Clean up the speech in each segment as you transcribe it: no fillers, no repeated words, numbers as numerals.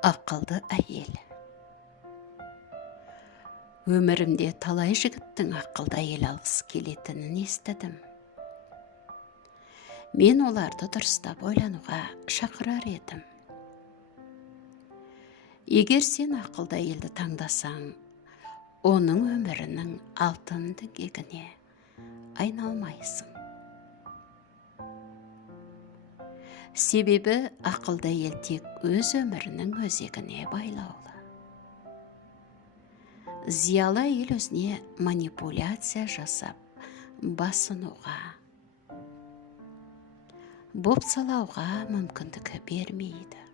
Ақылды әйел. Өмірімде талай жігіттің ақылды әйел алғысы келетінін естідім. Мен оларды дұрыстап ойлануға шақырар едім. Егер сен ақылды әйелді таңдасаң, оның өмірінің алтын діңгегіне айналмайсың. Себебі ақылды әйел тек өз өмірінің өзегіне байлаулы. Зиялы әйел өзіне манипуляция жасап, басынуға, бопсалауға мүмкіндігі бермейді.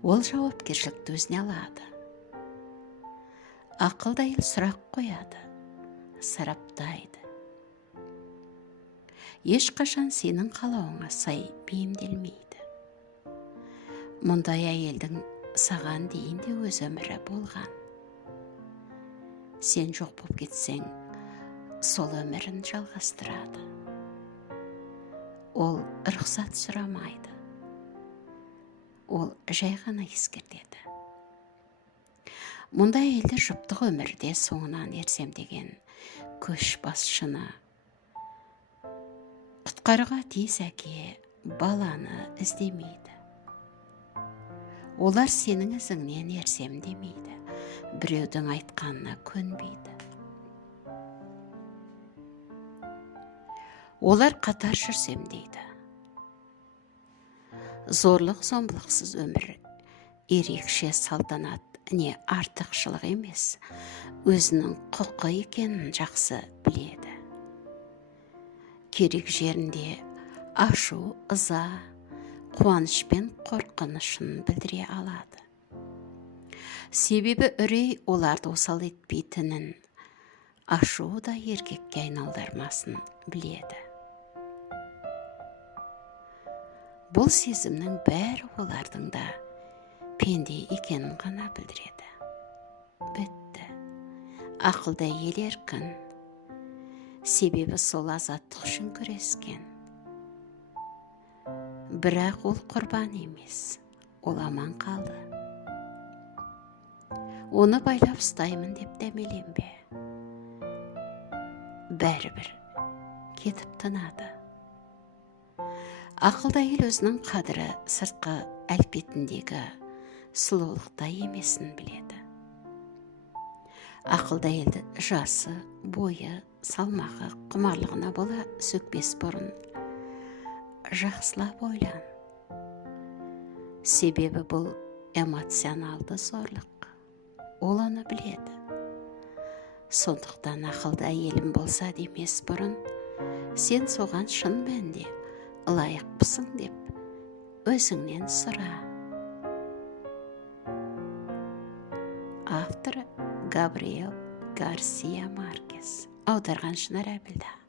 Ол жауапкершілікті өзіне алады. Ақылды әйел сұрақ қояды, сараптайды. Ешқашан сенің қалауыңа сай бейімделмейді. Мұндай әйелдің саған дейін де өз өмірі болған. Сен жоқ болып кетсең, сол өмірін жалғастырады. Ол рұқсат сұрамайды. Ол жай ғана ескертеді. Мұндай әйелдер жұптық өмірде соңынан ерсем деген көшбасшыны, құтқарға тиіс әке баланы іздемейді. Олар сенің ізіңнен ерсем демейді, біреудің айтқанына көнбейді. Олар қатар жүрсем дейді. Зорлық-зомбылықсыз өмір ерекше салтанат не артықшылық емес, өзінің құқы екенін жақсы біледі. Керек жерінде ашу, ыза, қуаныш пен қорқынышын білдіре алады. Себебі үрей оларды осал етпейтінін, ашу да еркекке айналдырмасын біледі. Бұл сезімнің бәрі олардың да пенде екенін ғана білдіреді. Бітті. Ақылды әйел еркін. Себебі сол азаттық үшін күрескен. Бірақ ол құрбан емес, ол аман қалды. Оны байлап ұстаймын деп дәмеленбе. Бәрібір кетіп тынады. Ақылды әйел өзінің қадірі сыртқы әлпетіндегі сұлулықта емесін біледі. Ақылды әйелді жасы, бойы, салмағы, құмарлығына бола сөкпес бұрын жақсылап ойлан. Себебі бұл эмоционалды зорлық. Ол оны біледі. Сондықтан ақылды әйелім болса демес бұрын, сен соған шын мәнінде лайықпысың деп өзіңнен сұра. Авторы Габриэл Гарсия Маркес. Аударған Шынар Әбілда.